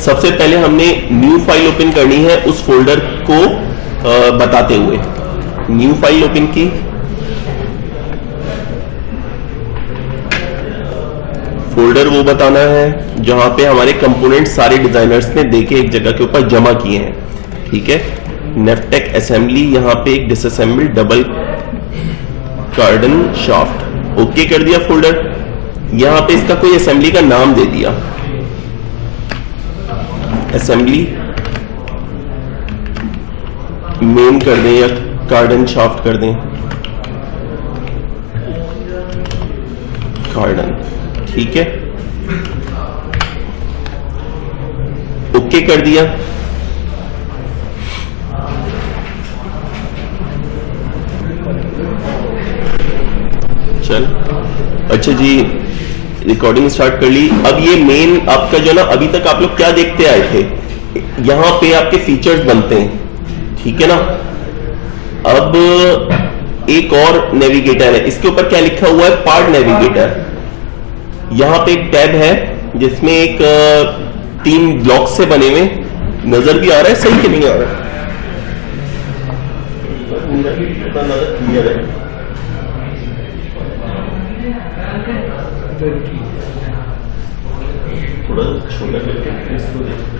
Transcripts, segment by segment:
सबसे पहले हमने न्यू फाइल ओपन करनी है उस फोल्डर को बताते हुए। न्यू फाइल ओपन की, फोल्डर वो बताना है जहां पे हमारे कंपोनेंट सारे डिजाइनर्स ने देखे एक जगह के ऊपर जमा किए हैं। ठीक है, नेफ्टेक असेंबली, यहां पे एक डिसअसेंबल्ड डबल कार्डन शाफ्ट, ओके कर दिया फोल्डर। यहां पे इसका कोई असेंबली का नाम दे दिया, असेंबली मेन कर दें या कार्डन शाफ्ट कर दें, कार्डन। ठीक है, ओके कर दिया। चल अच्छा जी, रिकॉर्डिंग स्टार्ट कर ली। अब ये मेन आपका जो ना, अभी तक आप लोग क्या देखते आए थे, यहां पे आपके फीचर्स बनते हैं। ठीक है ना, अब एक और नेविगेटर है, इसके ऊपर क्या लिखा हुआ है, पार्ट नेविगेटर। यहां पे एक टैब है जिसमें एक 3 ब्लॉक से बने हुए, नजर भी आ रहा है सही कि नहीं आ रहा है, क्लियर है। थोड़ा छोटा करके इसको देखो।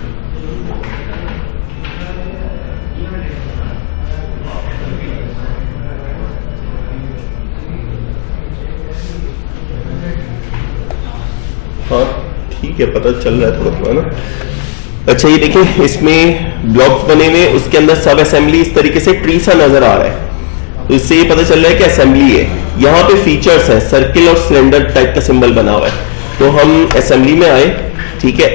हाँ ठीक है, पता चल रहा है थोड़ा थोड़ा ना। अच्छा ये देखिए, इसमें ब्लॉक्स बने हुए, उसके अंदर सब असेंबली इस तरीके से ट्री सा नजर आ रहा है, तो इससे ये पता चल रहा है कि असेंबली है। यहाँ पे फीचर्स है, सर्किल और सिलेंडर टाइप का सिंबल बना हुआ है। तो हम असेंबली में आए, ठीक है,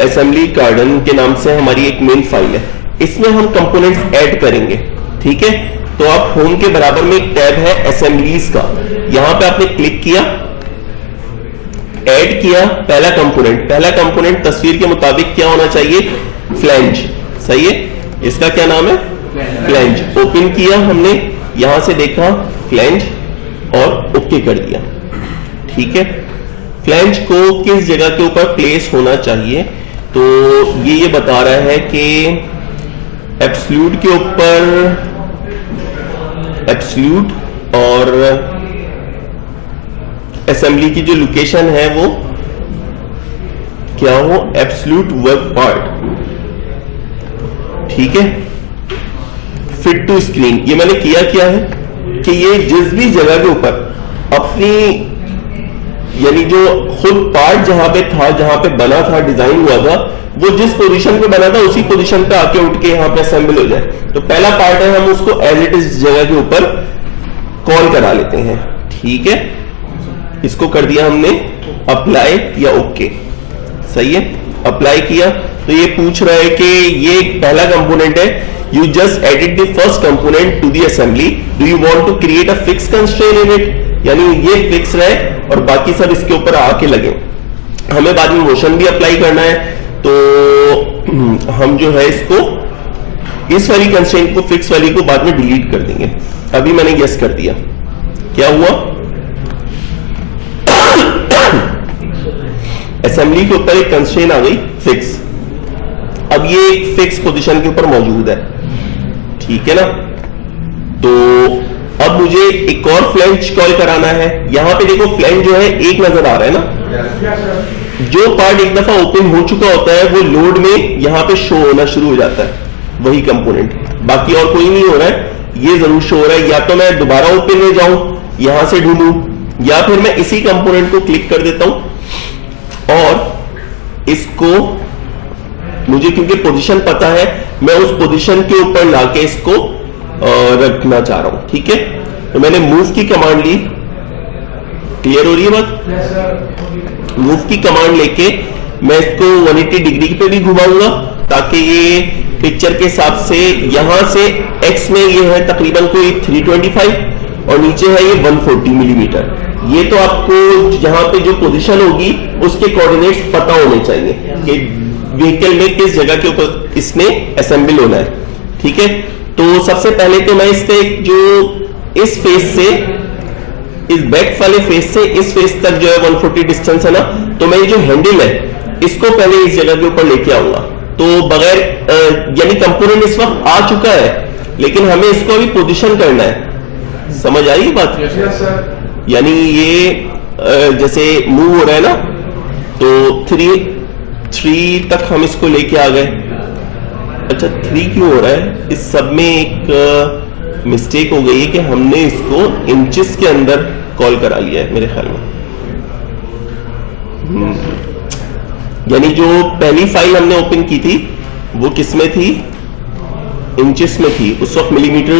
असेंबली गार्डन के नाम से हमारी एक मेन फाइल है, इसमें हम कंपोनेंट्स ऐड करेंगे। ठीक है, तो आप होम के बराबर में एक टैब है असेंबलीज का, यहां पे आपने क्लिक किया, ऐड किया पहला कंपोनेंट तस्वीर के मुताबिक क्या होना चाहिए, फ्लैंज। सही है, इसका क्या नाम है, फ्लैंज। ओपन किया हमने, यहां से देखा फ्लैंज और ओके कर दिया। ठीक है, फ्लैंज को किस जगह के ऊपर प्लेस होना चाहिए, तो ये बता रहा है कि एब्सोल्यूट के ऊपर, एब्सोल्यूट और असेंबली की जो लोकेशन है वो क्या हो, एब्सोल्यूट वर्क पार्ट। ठीक है, फिट टू स्क्रीन, ये मैंने किया क्या है कि ये जिस भी जगह के ऊपर अपनी, यानी जो खुद पार्ट जहां पे था, जहां पे बना था, डिजाइन हुआ था, वो जिस पोजीशन पे बना था उसी पोजीशन पे आके उठ के यहाँ पे असेंबल हो जाए। तो पहला पार्ट है, हम उसको एज इट इज जगह के ऊपर कॉल करा लेते हैं। ठीक है, इसको कर दिया हमने अप्लाई या ओके। सही है, अप्लाई किया तो ये पूछ रहा है कि ये पहला कंपोनेंट है, you just edit the first component to the assembly, do you want to create a fix constraint in it, यानी ये फिक्स रहे और बाकी सब इसके ऊपर आके लगे। हमें बाद में मोशन भी अप्लाई करना है, तो हम जो है इसको, इस वाली कंस्ट्रेंट को, फिक्स वाली को बाद में डिलीट कर देंगे। अभी मैंने गेस कर दिया, क्या हुआ, असेंबली के ऊपर एक कंस्ट्रेंट आ गई फिक्स। अब ये एक फिक्स पोजीशन के ऊपर मौजूद है। ठीक है ना, तो अब मुझे एक और फ्लैंज कॉल कराना है। यहां पे देखो फ्लैंज जो है एक नजर आ रहा है ना, जो पार्ट एक दफा ओपन हो चुका होता है वो लोड में यहां पे शो होना शुरू हो जाता है, वही कंपोनेंट, बाकी और कोई नहीं हो रहा है, ये जरूर शो हो रहा है। या तो मैं दोबारा ओपन में जाऊं, यहां से ढूंढूं, या फिर मैं इसी कंपोनेंट को क्लिक कर देता हूं और इसको, मुझे क्योंकि पोजीशन पता है, मैं उस पोजीशन के ऊपर लाके इसको रखना चाह रहा हूं। ठीक है, तो मैंने मूव की कमांड ली, क्लियर हो रही है बात, मूव की कमांड लेके मैं इसको 180 डिग्री पे भी घुमाऊंगा ताकि ये पिक्चर के हिसाब से, यहां से एक्स में ये है तकरीबन कोई 325 और नीचे है ये 140 मिलीमीटर। ये तो आपको जहां पे जो पोजीशन होगी उसके कोऑर्डिनेट्स पता होने चाहिए कि व्हीकल में किस जगह के ऊपर इसने असेंबल होना है। ठीक है, तो सबसे पहले तो मैं इससे जो इस फेस से, इस बैक वाले फेस से इस फेस तक जो है 140 डिस्टेंस है ना, तो मैं ये जो हैंडल है इसको पहले इस जगह के ऊपर लेके आऊंगा। तो बगैर यानी कंपोनेंट इस वक्त आ चुका है, लेकिन हमें इसको अभी पोजीशन करना है। समझ आई बात? यानी ये जैसे मूव हो रहा है ना, तो 3 तक हम इसको लेके आ गए। अच्छा 3 क्यों हो रहा है? इस सब में एक मिस्टेक हो गई है कि हमने इसको इंचेस के अंदर कॉल करा लिया है मेरे ख्याल में। यानी जो पहली फाइल हमने ओपन की थी वो किस में थी? इंचेस में थी। उस वक्त मिलीमीटर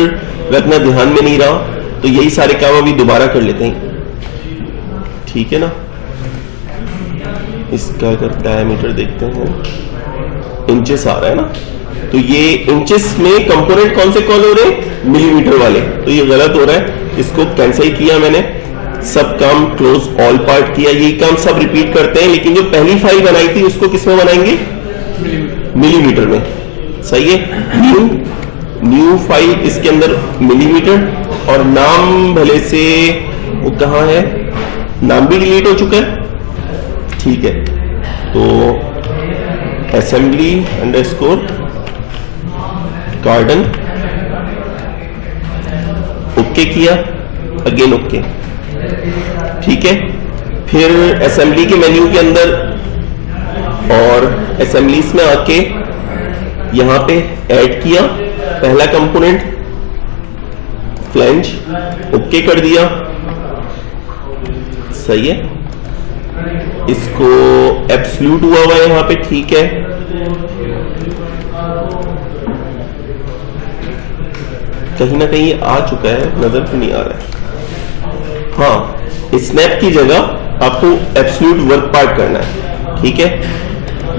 रखना ध्यान में नहीं रहा, तो यही सारे काम अभी दोबारा कर लेते हैं, ठीक है ना। इसका अगर डायमीटर देखते हैं, इंचेस आ रहा है ना, तो ये इंचेस में कंपोनेंट कौन से कॉल हो रहे हैं? मिलीमीटर वाले। तो ये गलत हो रहा है, इसको कैंसिल किया मैंने, सब काम क्लोज ऑल पार्ट किया। यही काम सब रिपीट करते हैं, लेकिन जो पहली फाइल बनाई थी उसको किस में बनाएंगे? मिलीमीटर में। सही है। न्यू फाइल, इसके अंदर मिलीमीटर, और नाम भले से वो कहां है? नाम भी डिलीट हो चुका है, ठीक है। तो असेंबली अंडरस्कोर गार्डन, ओके किया, अगेन ओके, ठीक है। फिर असेंबली के मेन्यू के अंदर और असेंबलीज में आके यहां पे ऐड किया पहला कंपोनेंट फ्लैंज, ओके कर दिया, सही है। इसको एब्सोल्यूट हुआ हुआ है यहां पे, ठीक है। कहीं ना कहीं आ चुका है, नजर तो नहीं आ रहा है। हाँ, स्नैप की जगह आपको एब्सोल्यूट वर्क पार्ट करना है, ठीक है।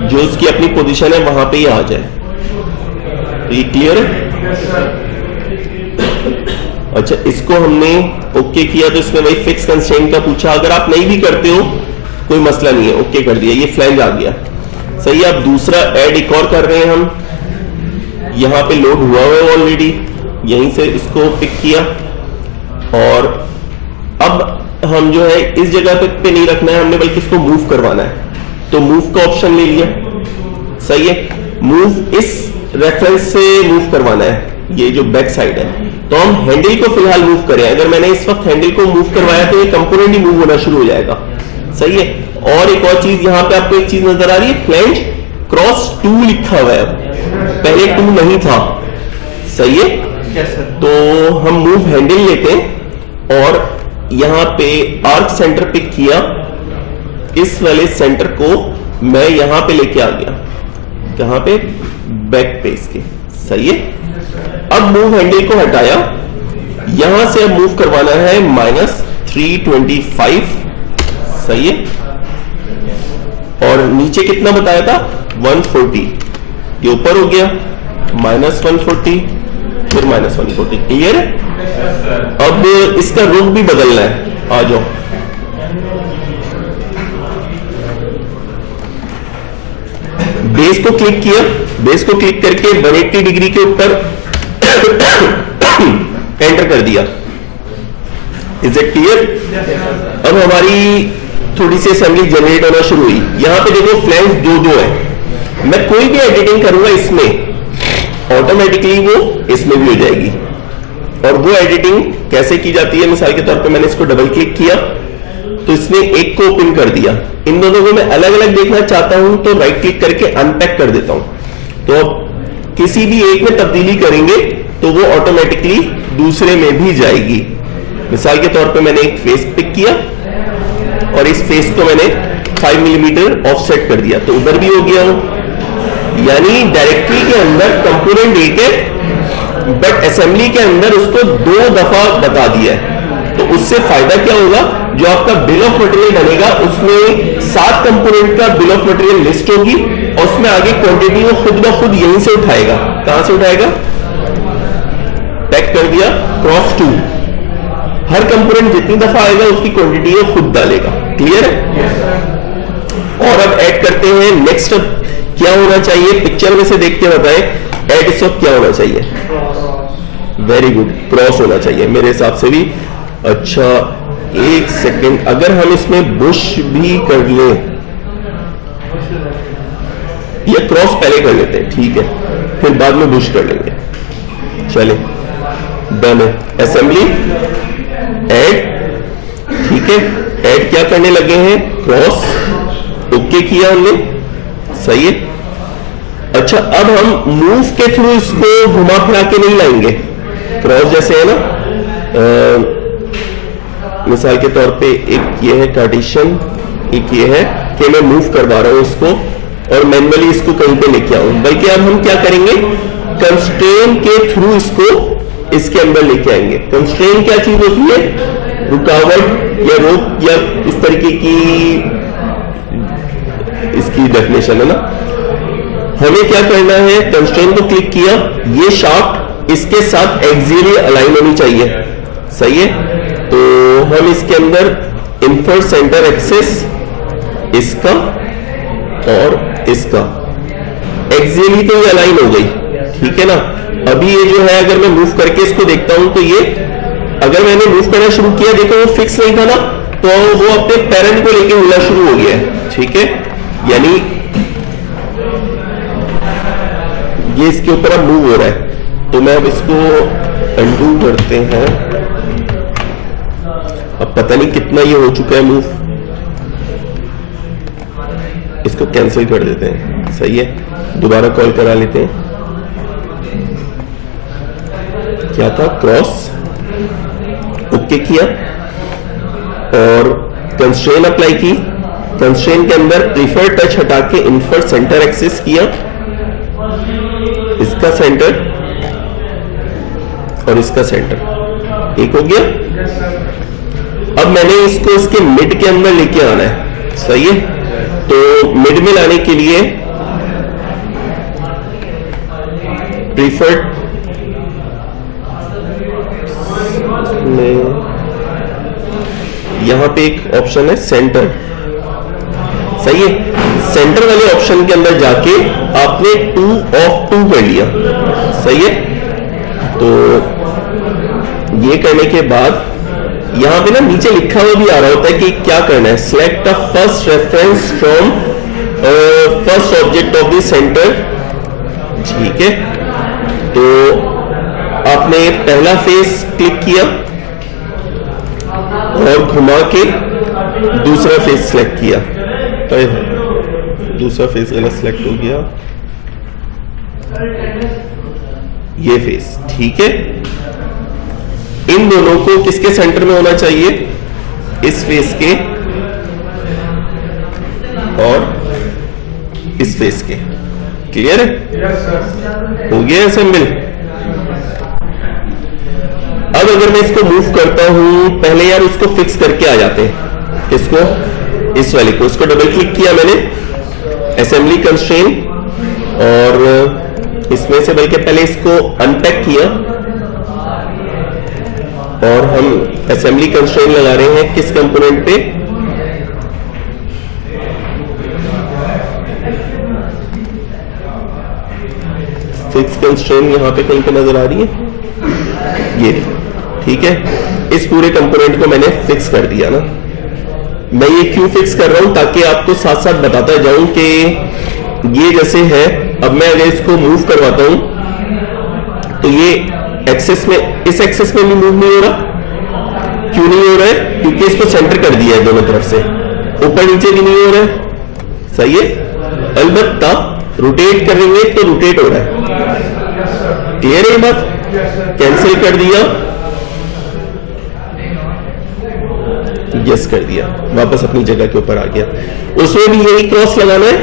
जो उसकी अपनी पोजीशन है वहां पे ही आ जाए। तो ये क्लियर है? अच्छा, इसको हमने ओके किया, तो इसमें वही फिक्स कंस्ट्रेंट का पूछा। अगर आप नहीं भी करते हो कोई मसला नहीं है, ओके कर दिया, ये फ्लैंज आ गया, सही है। अब दूसरा ऐड एक और कर रहे हैं हम, यहां पे लोड हुआ हुआ है ऑलरेडी, यहीं से इसको पिक किया, और अब हम जो है इस जगह पे नहीं रखना है हमने, बल्कि इसको मूव करवाना है। तो मूव का ऑप्शन ले लिया, सही है। मूव इस रेफरेंस से मूव करवाना है, ये जो बैक साइड है। तो हम हैंडल को फिलहाल मूव करें। अगर मैंने इस वक्त हैंडल को मूव करवाया तो ये कंपोनेंट ही मूव होना शुरू हो जाएगा, सही है। और एक और चीज, यहां पे आपको एक चीज नजर आ रही है, फ्लैंज क्रॉस 2 लिखा हुआ है, पहले 2 नहीं था, सही है। तो हम मूव हैंडल लेते हैं और यहां पे आर्क सेंटर पिक किया, इस वाले सेंटर को मैं यहां पे लेके आ गया, कहां पे? बैक पे इसके, सही है। अब मूव हैंडल को हटाया, यहां से अब मूव करवाना है -325, सही है। और नीचे कितना बताया था? 140, ये ऊपर हो गया, -140 फिर -140, क्लियर है। अब इसका रुख भी बदलना है, आ जाओ। बेस को क्लिक किया, बेस को क्लिक करके 180 डिग्री के ऊपर एंटर कर दिया। Is it clear? अब हमारी थोड़ी सी असेंबली जनरेट होना शुरू हुई। यहां पे देखो फ्लैंज 2 है, मैं कोई भी एडिटिंग करूंगा इसमें, ऑटोमेटिकली वो इसमें भी हो जाएगी। और वो एडिटिंग कैसे की जाती है? मिसाल के तौर पे मैंने इसको डबल क्लिक किया तो इसने एक को ओपन कर दिया। इन दोनों को मैं अलग अलग देखना चाहता हूं तो राइट क्लिक करके अनपैक कर देता हूं। तो अब किसी भी एक में तब्दीली करेंगे तो वो ऑटोमेटिकली दूसरे में भी जाएगी। मिसाल के तौर पे मैंने एक फेस पिक किया और इस फेस को मैंने 5 मिलीमीटर ऑफसेट कर दिया, तो उधर भी हो गया वो। यानी डायरेक्टरी के अंदर कंपोनेंट एक है, बट असेंबली के अंदर उसको 2 दफा बता दिया है। तो उससे फायदा क्या होगा? जो आपका बिल ऑफ मटेरियल बनेगा उसमें 7 कंपोनेंट का बिल ऑफ मटेरियल लिस्ट होगी और उसमें आगे क्वांटिटी वो खुद ब खुद यहीं से उठाएगा। कहां से उठाएगा? पैक कर दिया क्रॉस 2, हर कंपोनेंट जितनी दफा आएगा उसकी क्वांटिटी वो खुद डालेगा। क्लियर है? और अब ऐड करते हैं नेक्स्ट। क्या होना चाहिए? पिक्चर में से देख के बताएं, ऐड इस वक्त क्या होना चाहिए? वेरी गुड, क्रॉस होना चाहिए मेरे हिसाब से भी। अच्छा एक सेकंड, अगर हम इसमें बुश भी कर लें ये क्रॉस पहले कर लेते हैं, ठीक है, फिर बाद में बुश कर लेंगे। चले, डन है। असेंबली ऐड, ठीक है, ऐड क्या करने लगे हैं, क्रॉस, ओके किया हमने, सही है। अच्छा, अब हम मूव के थ्रू इसको घुमा फिरा के नहीं लाएंगे। क्रॉस जैसे है ना, मिसाल के तौर पे एक ये है कार्टेशियन, एक ये है कि मैं मूव करवा रहा हूं इसको और मैन्युअली इसको कहीं पे लेके आऊं, बल्कि अब हम क्या करेंगे, कंस्ट्रेन के थ्रू इसको इसके अंदर लेके आएंगे। कंस्ट्रेन क्या चीज होती है, रुकावट या रोक या इस तरीके की इसकी डेफिनेशन है ना। हमें क्या करना है, कंस्ट्रेन को क्लिक किया, ये शाफ्ट इसके साथ एक्सियली अलाइन होनी चाहिए, सही है। तो हम इसके अंदर इंफर सेंटर एक्सिस इसका और इसका एक्सियली तो ये अलाइन हो गई, ठीक है ना। अभी ये जो है अगर मैं मूव करके इसको देखता हूं तो ये, अगर मैंने मूव करना शुरू किया, देखो वो फिक्स नहीं था ना, तो वो अपने पेरेंट को लेके हिलना शुरू हो गया है, ठीक है। यानी ये इसके ऊपर अब मूव हो रहा है, तो मैं अब इसको अनडू करते हैं। अब पता नहीं कितना ये हो चुका है मूव, इसको कैंसिल कर देते हैं, सही है। दोबारा कॉल करा लेते हैं। क्या था, क्रॉस, ओके किया और कंस्ट्रेन अप्लाई की। कंस्ट्रेन के अंदर प्रीफर टच हटा के इनफर सेंटर एक्सिस किया, इसका सेंटर और इसका सेंटर एक हो गया। अब मैंने इसको इसके मिड के अंदर लेके आना है, सही है। तो मिड में लाने के लिए प्रीफर्ड में यहां पे एक ऑप्शन है सेंटर, सही है। सेंटर वाले ऑप्शन के अंदर जाके आपने 2 ऑफ 2 कर लिया, सही है। तो ये करने के बाद यहां पे ना नीचे लिखा हुआ भी आ रहा होता है कि क्या करना है, select the first reference from first object of the centre, ठीक है। तो आपने पहला फेस क्लिक किया और घुमा के दूसरा फेस सिलेक्ट किया, तो दूसरा फेस गलत सिलेक्ट हो गया, ये फेस, ठीक है। इन दोनों को किसके सेंटर में होना चाहिए, इस फेस के और इस फेस के, क्लियर है, हो गया असेंबल। अब अगर मैं इसको मूव करता हूं, पहले यार उसको फिक्स करके आ जाते हैं, इसको, इस वाले को, इसको डबल क्लिक किया मैंने, असेंबली कंस्ट्रेन, और इसमें से बल्कि पहले इसको अनपैक किया और हम असेंबली कंस्ट्रेन लगा रहे हैं किस कंपोनेंट पे, फिक्स कंस्ट्रेन यहां पे कहीं पे नजर आ रही है, ये, ठीक है। इस पूरे कंपोनेंट को मैंने फिक्स कर दिया ना। मैं ये क्यों फिक्स कर रहा हूं, ताकि आपको साथ साथ बताता जाऊं कि ये जैसे है, अब मैं अगर इसको मूव करवाता हूं तो ये एक्सेस में, इस एक्सेस में भी मूव नहीं हो रहा। क्यों नहीं हो रहा है, क्योंकि इसको सेंटर कर दिया है दोनों तरफ से, ऊपर नीचे भी नहीं हो रहा है, सही है। अलबत्ता रोटेट करेंगे तो रोटेट हो रहा है, क्लियर है ये बात। कैंसिल कर दिया, यस कर दिया, वापस अपनी जगह के ऊपर आ गया। उसमें भी यही क्रॉस लगाना है,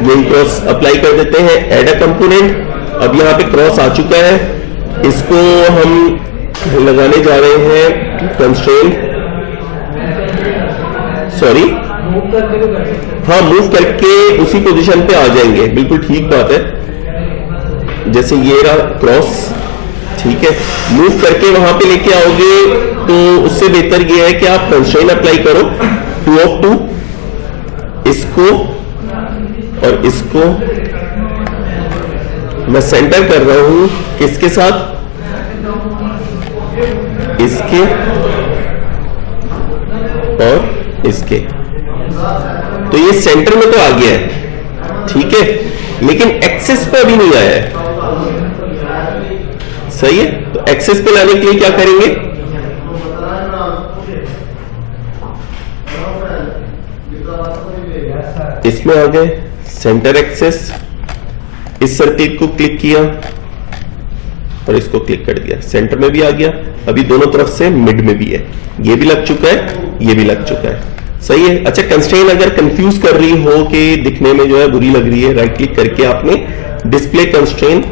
यही क्रॉस अप्लाई कर देते हैं, ऐड अ कंपोनेंट। अब यहाँ पे क्रॉस आ चुका है, इसको हम लगाने जा रहे हैं कंस्ट्रेन, सॉरी, हाँ, मूव करके उसी पोजीशन पे आ जाएंगे, बिल्कुल ठीक बात है। जैसे ये रहा क्रॉस, ठीक है, मूव करके वहां पे लेके आओगे तो उससे बेहतर ये है कि आप कंस्ट्रेन अप्लाई करो, 2 ऑफ 2, इसको और इसको मैं सेंटर कर रहा हूं किसके साथ, इसके और इसके, तो ये सेंटर में तो आ गया है, ठीक है, लेकिन एक्सेस पे अभी नहीं आया है। सही है, तो एक्सेस पे लाने के लिए क्या करेंगे, इसमें आ गए सेंटर एक्सेस, इस सर्किट को क्लिक किया और इसको क्लिक कर दिया, सेंटर में भी आ गया, अभी दोनों तरफ से मिड में भी है, ये भी लग चुका है, ये भी लग चुका है। सही है। अच्छा, कंस्ट्रेंट अगर कंफ्यूज कर रही हो कि दिखने में जो है बुरी लग रही है, राइट क्लिक करके आपने डिस्प्ले कंस्ट्रेंट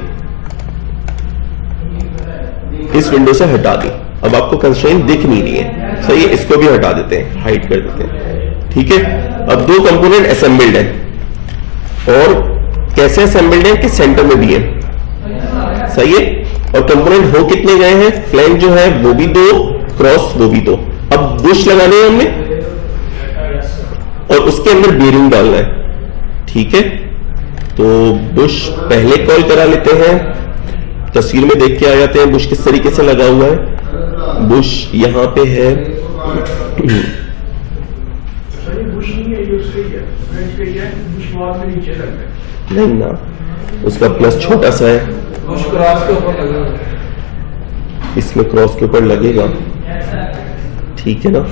इस विंडो से हटा दी, अब आपको कंस्ट्रेंट दिख नहीं रही है। सही है, इसको भी हटा देते हैं, हाइड कर देते हैं, ठीक है। अब दो कंपोनेंट असेंबल्ड है, और कैसे असेंबल्ड है कि सेंटर में भी है। सही है, और कंपोनेंट हो कितने गए हैं, फ्लैंज जो है वो भी दो, क्रॉस वो भी दो। अब बुश लगाने हैं हमने और उसके अंदर बेरिंग डालना है, ठीक है। तो बुश पहले कॉल करा लेते हैं, तस्वीर में देख के आ जाते हैं बुश किस तरीके से लगा हुआ है। बुश यहां पे है, नहीं ना, उसका प्लस छोटा सा है, इसमें क्रॉस के ऊपर लगेगा, ठीक है ना,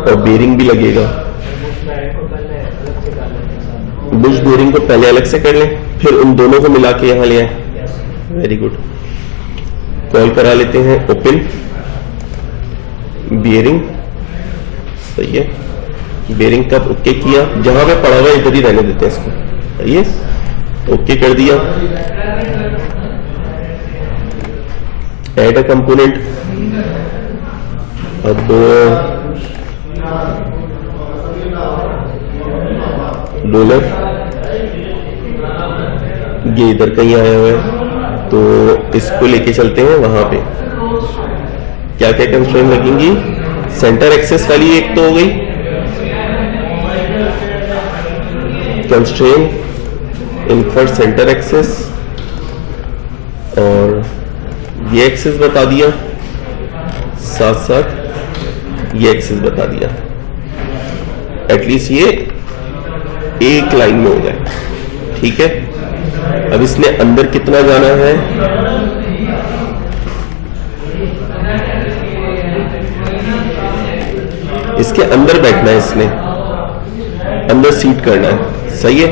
और बेरिंग भी लगेगा। बुश बेरिंग को पहले अलग से कर लें, फिर उन दोनों को मिला के यहां ले आए। वेरी गुड, कॉल करा लेते हैं ओपन बेरिंग। सही है, बेरिंग कब ओके किया, जहां पे पड़ा हुआ इधर ही रहने देते हैं इसको। सही है, ओके कर दिया। ऐड अ कंपोनेंट, अब डॉलर ये इधर कहीं आया हुआ है, तो इसको लेके चलते हैं वहां पे। क्या क्या कंस्ट्रेंट लगेंगी, सेंटर एक्सेस वाली एक तो हो गई, कंस्ट्रेंट इनफर सेंटर एक्सेस, और ये एक्सेस बता दिया, साथ साथ ये एक्सेस बता दिया। एटलीस्ट ये एक लाइन में हो गया, ठीक है। अब इसने अंदर कितना जाना है, इसके अंदर बैठना है, इसने अंदर सीट करना है। सही है,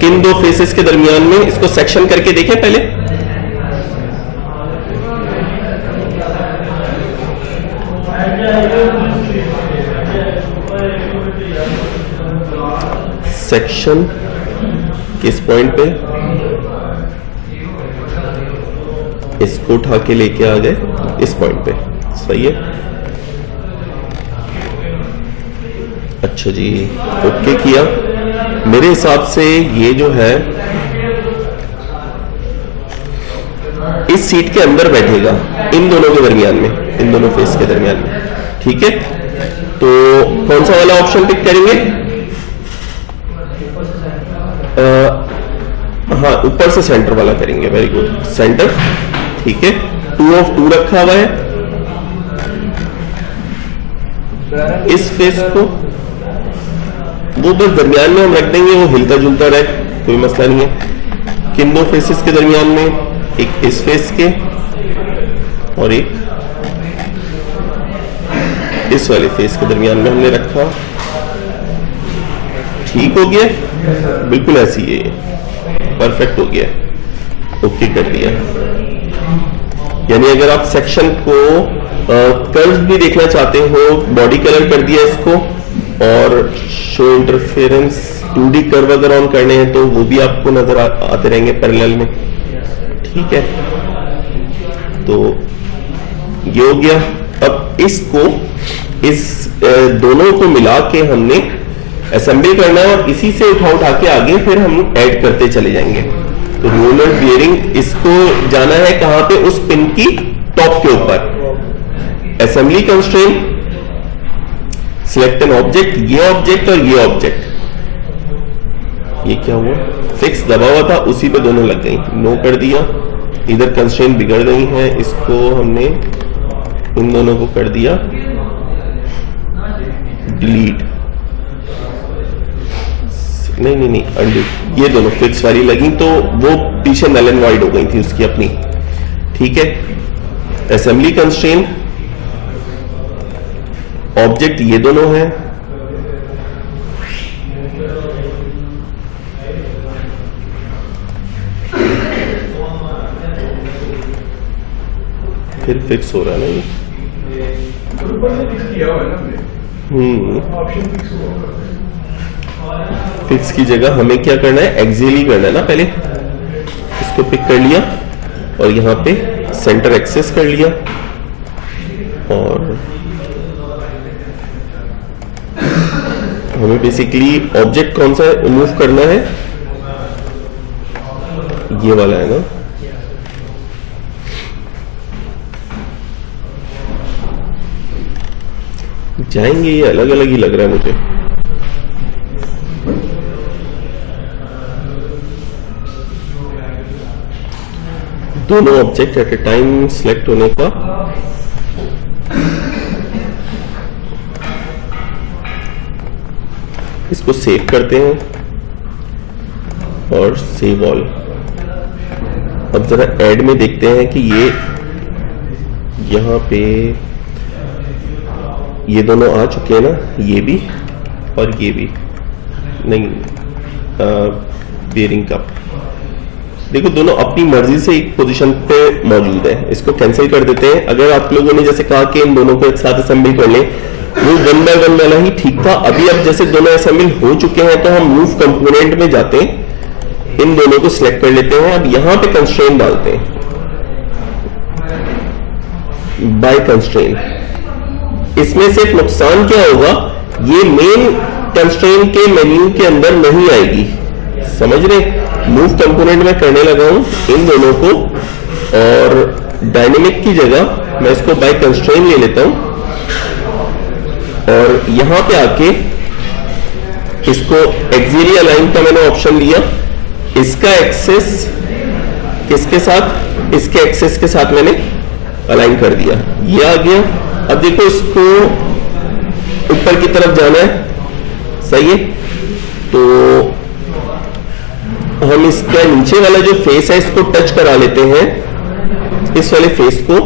किन दो फेसेस के दरमियान में, इसको सेक्शन करके देखें पहले। सेक्शन किस पॉइंट पे, इसको उठा के लेके आ गए इस पॉइंट पे। सही है, अच्छा जी, ओके किया। मेरे हिसाब से ये जो है इस सीट के अंदर बैठेगा, इन दोनों के दरमियान में, इन दोनों फेस के दरमियान में, ठीक है। तो कौन सा वाला ऑप्शन पिक करेंगे, हाँ ऊपर से सेंटर वाला करेंगे। वेरी गुड, सेंटर, ठीक है। 2 of 2 रखा हुआ है, इस फेस को वो बस दरमियान में हम रख देंगे, वो हिलता जुलता रहे, कोई मसला नहीं है। किन दो फेसेस के दरमियान में, एक इस फेस के और एक इस वाले फेस के दरमियान में हमने रखा, ठीक हो गया, बिल्कुल ऐसी है, परफेक्ट हो गया, ओके कर दिया। यानी अगर आप सेक्शन को कर्व भी देखना चाहते हो, बॉडी कलर कर दिया इसको, और शो इंटरफेरेंस 2D कर्व अगर ऑन करने हैं तो वो भी आपको नजर आते रहेंगे पैरेलल में, ठीक है। तो ये हो गया। अब इसको इस दोनों को मिला के हमने असेंबल करना है, और इसी से उठा के आगे फिर हम ऐड करते चले जाएंगे। तो रोलर बियरिंग, इसको जाना है कहां पे, उस पिन की टॉप के ऊपर। Assembly constraint, select an object, ये ऑब्जेक्ट और ये ऑब्जेक्ट। ये क्या हुआ, फिक्स दबा हुआ था, उसी पे दोनों लग गई, नो कर दिया। इधर कंस्ट्रेंट बिगड़ गई है, इसको हमने इन दोनों को कर दिया डिलीट। नहीं नहीं नहीं, अंडू ये दोनों फिक्स वाली लगी तो वो पीछे नल एंड वाइड हो गई थी उसकी अपनी। ठीक है, असेंबली कंस्ट्रेंट ऑब्जेक्ट ये दोनों हैं, फिर फिक्स हो रहा है ना ये। फिक्स की जगह हमें क्या करना है, एक्सियली करना है ना। पहले इसको पिक कर लिया और यहां पे सेंटर एक्सेस कर लिया और हमें बेसिकली ऑब्जेक्ट कौन सा मूव करना है, ये वाला है ना। जाएंगे, ये अलग अलग ही लग रहा है मुझे। दोनों object at A time select होने का इसको सेव करते हैं और सेव ऑल। अब जरा ऐड में देखते हैं कि ये यहां पे ये दोनों आ चुके हैं ना, ये भी और ये भी नहीं। बेयरिंग कप देखो दोनों अपनी मर्जी से एक पोजीशन पे मौजूद है। इसको कैंसिल कर देते हैं। अगर आप लोगों ने जैसे कहा कि इन दोनों को एक साथ असेंबल कर लें, वो 1 बाय 1 वाला ही ठीक था। अभी अब जैसे दोनों असेंबल हो चुके हैं तो हम मूव कंपोनेंट में जाते हैं, इन दोनों को सिलेक्ट कर लेते हैं। अब यहां पे कंस्ट्रेंट डालते हैं, बाय कंस्ट्रेंट। इसमें सिर्फ नुकसान क्या होगा, ये मेन कंस्ट्रेंट के मेन्यू के अंदर नहीं आएगी। समझ रहे, मूव कंपोनेंट में करने लगा हूं इन दोनों को और डायनेमिक की जगह मैं इसको बाय कंस्ट्रेंट ले लेता हूं और यहां पे आके इसको एक्सियली अलाइन का मैंने ऑप्शन लिया। इसका एक्सेस किसके साथ, इसके एक्सेस के साथ मैंने अलाइन कर दिया, ये आ गया। अब देखो इसको ऊपर की तरफ जाना है, सही है। तो हम इसका नीचे वाला जो फेस है इसको टच करा लेते हैं, इस वाले फेस को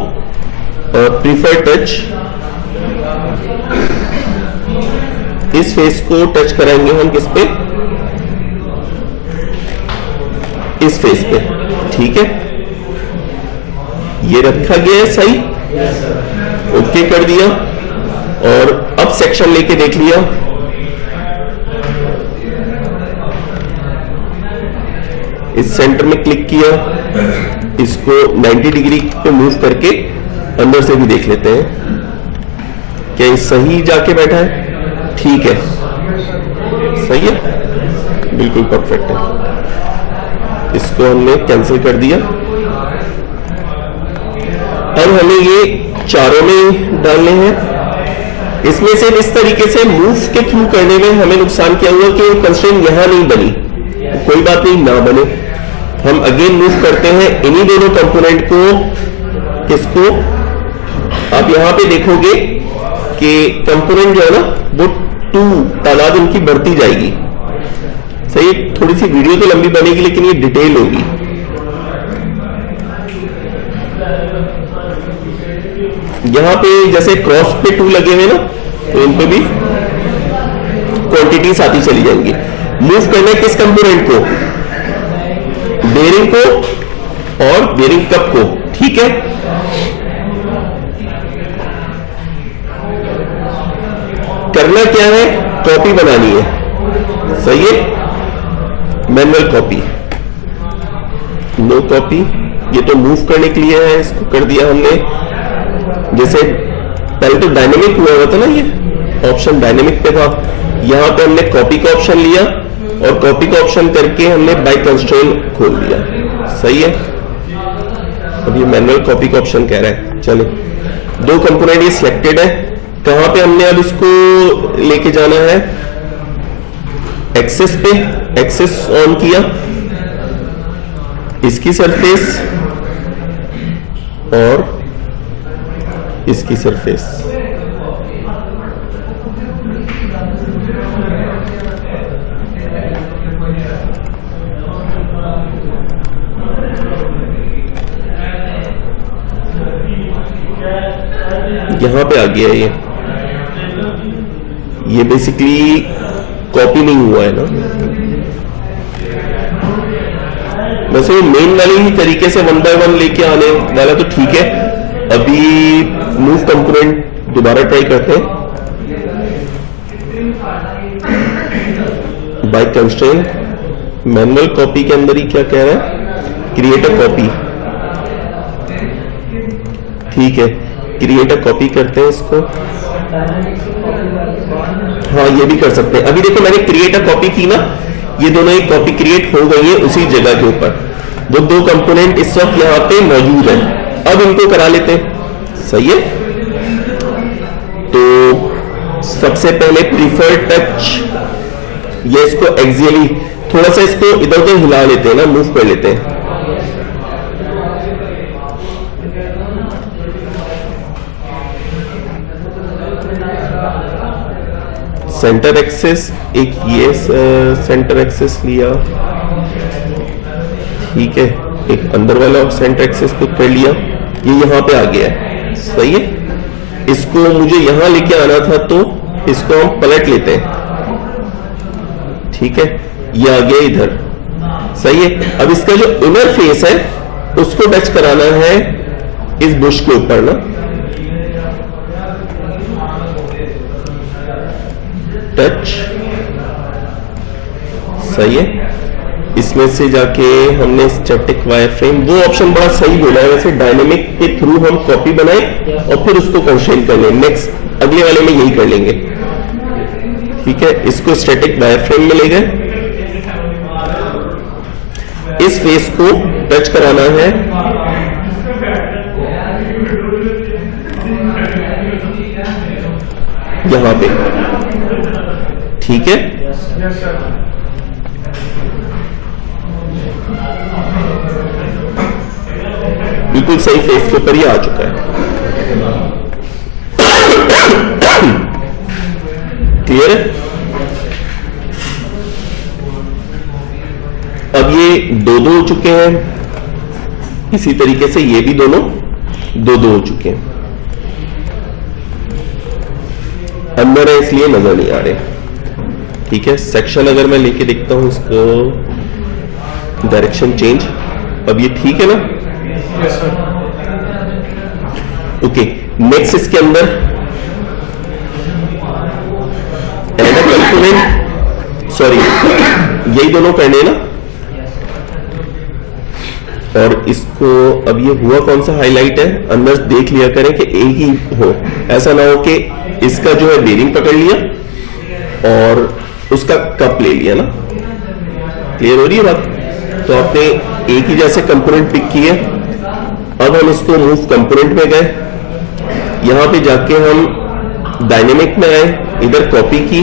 प्रीफर टच, इस फेस को टच कराएंगे हम किस पे, इस फेस पे। ठीक है, ये रखा गया है सही, ओके कर दिया और अब सेक्शन लेके देख लिया। इस सेंटर में क्लिक किया, इसको 90 डिग्री पे मूव करके अंदर से भी देख लेते हैं क्या ये सही जाके बैठा है। ठीक है, सही है, बिल्कुल परफेक्ट है। इसको हमने कैंसिल कर दिया। अब हमें ये चारों में डालने हैं। इसमें से इस तरीके से मूव के थ्रू करने में हमें नुकसान क्या हुआ कि कंस्ट्रेंट यहां नहीं बनी, कोई बात नहीं, ना बने। हम अगेन मूव करते हैं इन्हीं दोनों कंपोनेंट को, किसको, आप यहां पे देखोगे कि कंपोनेंट जो है ना वो 2 तादाद उनकी बढ़ती जाएगी। सही, थोड़ी सी वीडियो तो लंबी बनेगी लेकिन ये डिटेल होगी। यहां पे जैसे क्रॉस पे 2 लगे हुए ना, तो इन पे भी क्वांटिटीज आती चली जाएंगी। मूव करना है किस कंपोनेंट को, बेयरिंग को और बेयरिंग कप को। ठीक है, करना क्या है, कॉपी बनानी है। सही है, मैनुअल कॉपी, नो कॉपी। ये तो मूव करने के लिए है, इसको कर दिया हमने। जैसे पहले तो डायनेमिक हुआ हुआ था ना, ये ऑप्शन डायनेमिक पे था, यहां पे हमने कॉपी का ऑप्शन लिया और कॉपी का ऑप्शन करके हमने बाय कंस्ट्रेंट खोल दिया। सही है, अब ये मैनुअल कॉपी का ऑप्शन कह रहा है। चलो, 2 कंपोनेंट ये सिलेक्टेड है। कहां पे हमने अब इसको लेके जाना है, एक्सेस पे, एक्सेस ऑन किया, इसकी सरफेस और इसकी सरफेस। यहां पे आ गया ये बेसिकली कॉपी नहीं हुआ है ना। वैसे मेन वाले ही तरीके से 1 by 1 लेके आने वाला तो ठीक है। अभी मूव कंपोनेंट दोबारा ट्राई करते हैं। बाय कंस्ट्रेंट मैनुअल कॉपी के अंदर ही क्या कह रहा है, क्रिएट अ कॉपी। ठीक है, क्रिएट अ कॉपी करते हैं इसको। हाँ, ये भी कर सकते हैं। अभी देखो मैंने क्रिएट अ कॉपी की ना, ये दोनों ही कॉपी क्रिएट हो गई है उसी जगह के ऊपर। जो दो कंपोनेंट इस वक्त यहाँ पे मौजूद है, अब इनको करा लेते हैं। सही है, तो सबसे पहले प्रीफर टच, ये इसको एक्सियली थोड़ा सा इसको इधर उधर हिला लेते हैं ना, मूव कर लेते हैं। सेंटर एक्सेस, एक ये सेंटर एक्सेस लिया, ठीक है, एक अंदर वाला सेंटर एक्सेस तो कर लिया, ये यहां पे आ गया है। सही है, इसको मुझे यहां लेके आना था तो इसको हम पलट लेते हैं। ठीक है, ये आ गया इधर। सही है, अब इसका जो इनर फेस है उसको टच कराना है इस बुश के ऊपर ना, टच। सही है, इसमें से जाके हमने स्टैटिक वायरफ्रेम, वो ऑप्शन बड़ा सही बोला है वैसे, डायनेमिक के थ्रू हम कॉपी बनाए और फिर उसको कंस्ट्रेंट कर लें। नेक्स्ट अगले वाले में यही कर लेंगे। ठीक है, इसको स्टैटिक वायरफ्रेम में ले गए, इस फेस को टच कराना है यहां पे। ठीक है, बिल्कुल सही फेस के ऊपर ही आ चुका है। क्लियर है? अब ये दो हो चुके हैं, इसी तरीके से ये भी दोनों दो हो चुके हैं। अंदर है इसलिए नजर नहीं आ रहे। ठीक है, सेक्शन अगर मैं लेके देखता हूं इसको, डायरेक्शन चेंज, अब ये ठीक है ना? Yes sir. ओके, नेक्स्ट इसके अंदर कंपोनेंट, सॉरी यही दोनों करने ना, और इसको अब ये हुआ कौन सा हाईलाइट है, अंदर देख लिया करें कि एक ही हो, ऐसा ना हो कि इसका जो है बेरिंग पकड़ लिया और उसका कप ले लिया ना। क्लियर हो रही है बात? तो आपने एक ही जैसे कंपोनेंट पिक किए, अब हम इसको मूव कंपोनेंट में गए, यहां पे जाके हम डायनेमिक में आए, इधर कॉपी की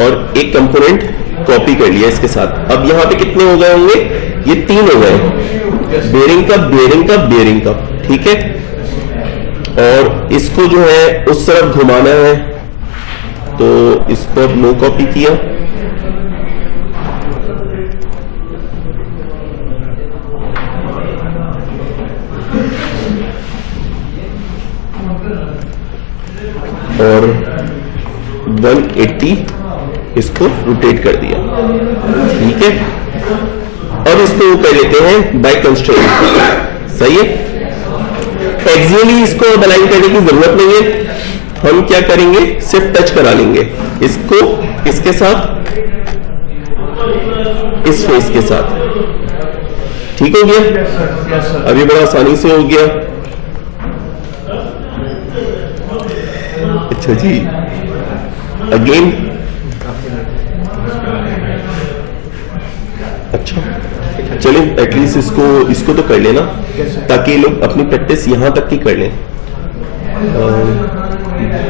और एक कंपोनेंट कॉपी कर लिया इसके साथ। अब यहां पे कितने हो गए होंगे? ये 3 हो गए, bearing cup, bearing cup, bearing cup. ठीक है, और इसको जो है उस तरफ घुमाना है, तो इसको अब नो कॉपी किया, और 180 इसको रोटेट कर दिया। ठीक है, और इसको कर लेते हैं बाय कंस्ट्रेंट। सही है, एक्सियली इसको अलाइन करने की जरूरत नहीं है, हम क्या करेंगे, सिर्फ टच करा लेंगे इसको इसके साथ, इस फेस के साथ। ठीक हो गया? अभी बड़ा आसानी से हो गया। अच्छा जी, अगेन अच्छा, चलिए एटलीस्ट इसको तो कर लेना, ताकि लोग अपनी प्रैक्टिस यहां तक की कर लें।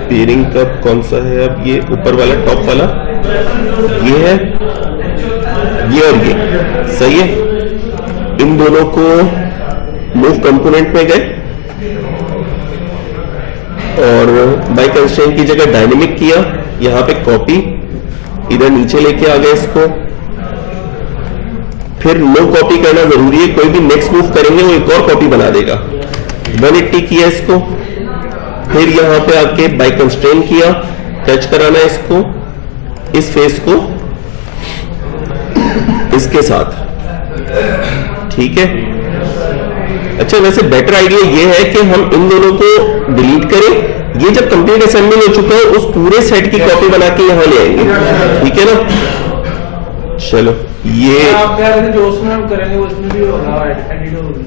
बेरिंग कप कौन सा है? अब ये ऊपर वाला, टॉप वाला ये है, ये और ये। सही है, इन दोनों को मूव कंपोनेंट में गए और बाय कंस्ट्रेंट की जगह डायनेमिक किया, यहां पे कॉपी, इधर नीचे लेके आ गए इसको, फिर नो कॉपी करना जरूरी है, कोई भी नेक्स्ट मूव करेंगे वो एक और कॉपी बना देगा। 180 किया इसको, फिर यहां पे आके बाय कंस्ट्रेन किया, टच कराना है इसको, इस फेस को इसके साथ, ठीक है। अच्छा, वैसे बेटर आइडिया ये है कि हम इन दोनों को डिलीट करें। ये जब कंप्लीट असेंबल हो चुका है उस पूरे सेट की कॉपी बना के यहां ले आएंगे, ठीक है ना। चलो ये आप कह रहे थे जो उसमें हम करेंगे उसमें भी होगा एडिट होगी।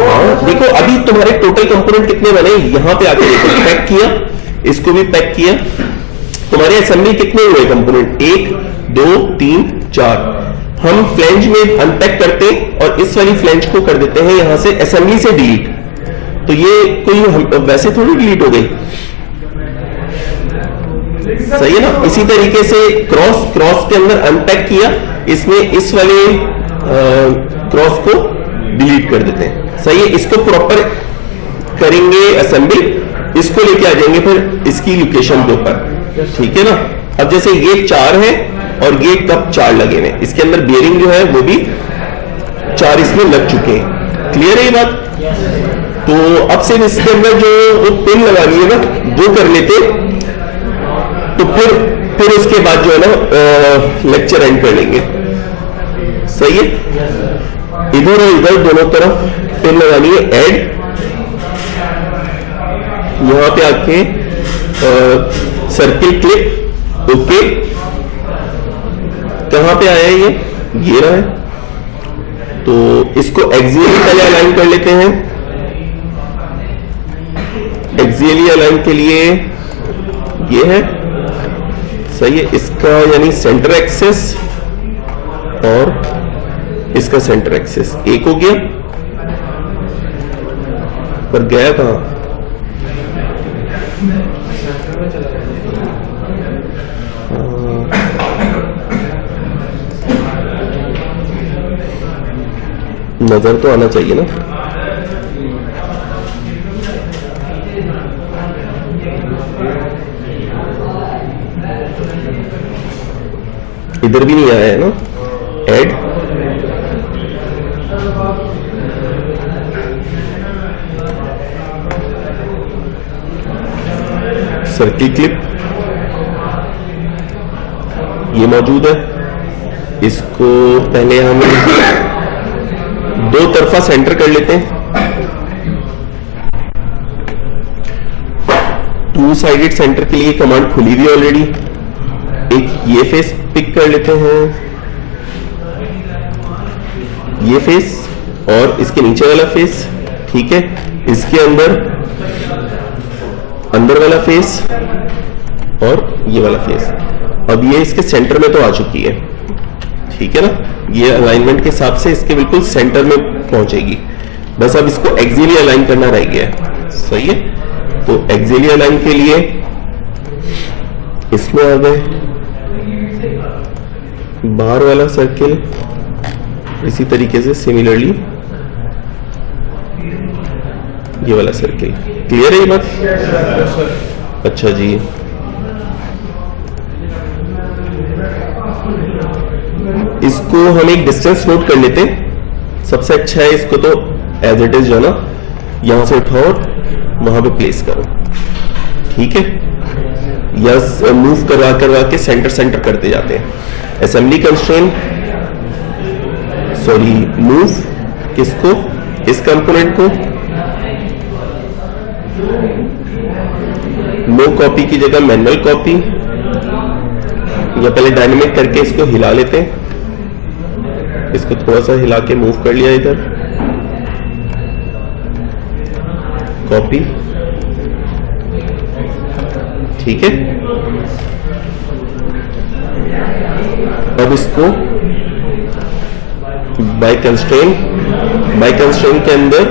हाँ, देखो अभी तुम्हारे टोटल कंपोनेंट कितने बने, यहां पे आके देखो, पैक किया, इसको भी पैक किया, तुम्हारे असेंबली कितने हुए कंपोनेंट, 1 2 3 4। हम फ्लैंज में अनपैक करते और इस वाली फ्लैंज को कर देते हैं यहां से असेंबली से डिलीट, तो ये कोई वैसे थोड़ी डिलीट हो गई, सही है ना। इसी तरीके से क्रॉस के अंदर अनपैक किया, इसमें इस वाले क्रॉस को डिलीट कर देते हैं, सही है। इसको प्रॉपर करेंगे असेंबल, इसको लेके आ जाएंगे फिर इसकी लोकेशन के ऊपर, ठीक है ना। अब जैसे ये 4 है और ये कब 4 लगे हुए, इसके अंदर बियरिंग जो है वो भी 4 इसमें लग चुके हैं, क्लियर है ये बात। तो अब सिर्फ इसके अंदर जो वो पिन लगानी है ना वो कर लेते, तो फिर उसके बाद जो है ना लेक्चर एंड कर लेंगे, सही है। इधर और इधर दोनों तरफ पिन लगानी है, ऐड, यहां पे आके सर्किल क्लिप, ओके। कहां पे आया है ये रहा है, तो इसको एक्सियली पहले अलाइन कर लेते हैं। एक्सियली अलाइन के लिए ये है, सही है। इसका यानी सेंटर एक्सेस और इसका सेंटर एक्सेस एक हो गया, पर गया कहां, नजर तो आना चाहिए ना। इधर भी नहीं आया है ना, ऐड, सर्किल क्लिप ये मौजूद है। इसको पहले हम 2 तरफा सेंटर कर लेते हैं, 2 साइडेड सेंटर के लिए कमांड खुली हुई ऑलरेडी। एक ये फेस पिक कर लेते हैं, ये फेस और इसके नीचे वाला फेस, ठीक है। इसके अंदर वाला फेस और ये वाला फेस। अब ये इसके सेंटर में तो आ चुकी है, ठीक है ना। ये अलाइनमेंट के हिसाब से इसके बिल्कुल सेंटर में पहुंचेगी, बस अब इसको एक्सियली अलाइन करना रह गया है, सही है। तो एक्सियली अलाइन के लिए इसमें आ गए, बाहर वाला सर्किल इसी तरीके से सिमिलरली ये वाला सर्किल, क्लियर है ये बात। अच्छा जी, इसको हम एक डिस्टेंस नोट कर लेते हैं, सबसे अच्छा है इसको तो एज इट इज जो है ना यहां से उठाओ और वहां पे प्लेस करो, ठीक है। या मूव करवा के सेंटर करते जाते हैं। असेंबली कंस्ट्रेन, सॉरी मूव किसको, इस कंपोनेंट को, नो कॉपी की जगह मैनुअल कॉपी, या पहले डायनेमिक करके इसको हिला लेते हैं, इसको थोड़ा सा हिला के मूव कर लिया इधर, कॉपी, ठीक है। अब इसको बाय कंस्ट्रेन के अंदर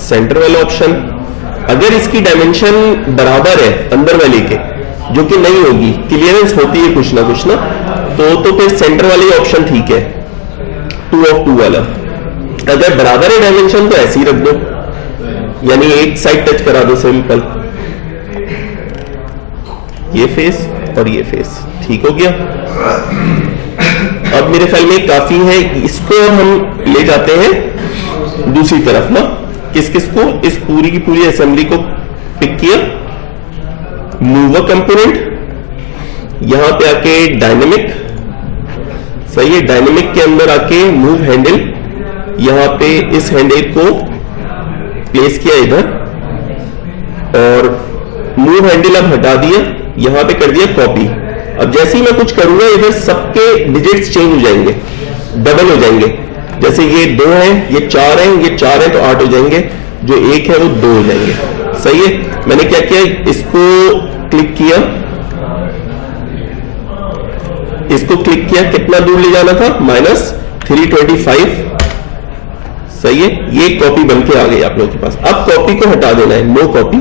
सेंटर वाला ऑप्शन, अगर इसकी डायमेंशन बराबर है अंदर वाले के, जो कि नहीं होगी, क्लियरेंस होती है कुछ ना तो फिर सेंटर वाले ऑप्शन ठीक है, 2 of 2 वाला। अगर बराबर है डायमेंशन तो ऐसे ही रख दो, यानी एक साइड टच करा दो, सिंपल, ये फेस और ये फेस, ठीक हो गया। अब मेरे ख्याल में काफी है, इसको हम ले जाते हैं दूसरी तरफ ना, किस को, इस पूरी की पूरी असेंबली को पिक किया, मूव अ कंपोनेंट, यहां पे आके डायनेमिक, सही है, डायनेमिक के अंदर आके मूव हैंडल, यहां पे इस हैंडल को प्लेस किया इधर, और मूव हैंडल अब हटा दिया, यहां पे कर दिया कॉपी। अब जैसे ही मैं कुछ करूंगा इधर सबके डिजिट्स चेंज हो जाएंगे, डबल हो जाएंगे। जैसे ये 2 है, ये 4 है, ये 4 है तो 8 हो जाएंगे, जो 1 है वो 2 हो जाएंगे। सही है, मैंने क्या किया, इसको क्लिक किया, इसको क्लिक किया, कितना दूर ले जाना था, -325। सही है, ये कॉपी बन के आ गई आप लोगों के पास। अब कॉपी को हटा देना है, नो कॉपी,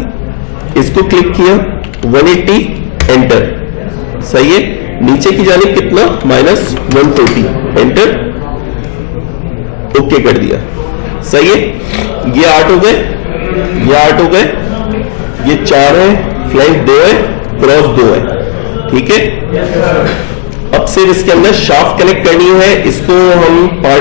इसको क्लिक किया, 180, एंटर। सही है, नीचे की जाने कितना, -140, एंटर, ओके कर दिया। सही है, ये 8 हो गए, ये 8 हो गए, ये 4 है, फ्लैंक 2 है, क्रॉस 2 है। ठीक है, अब सिर्फ इसके अंदर शाफ्ट कनेक्ट करनी है, इसको हम पार्ट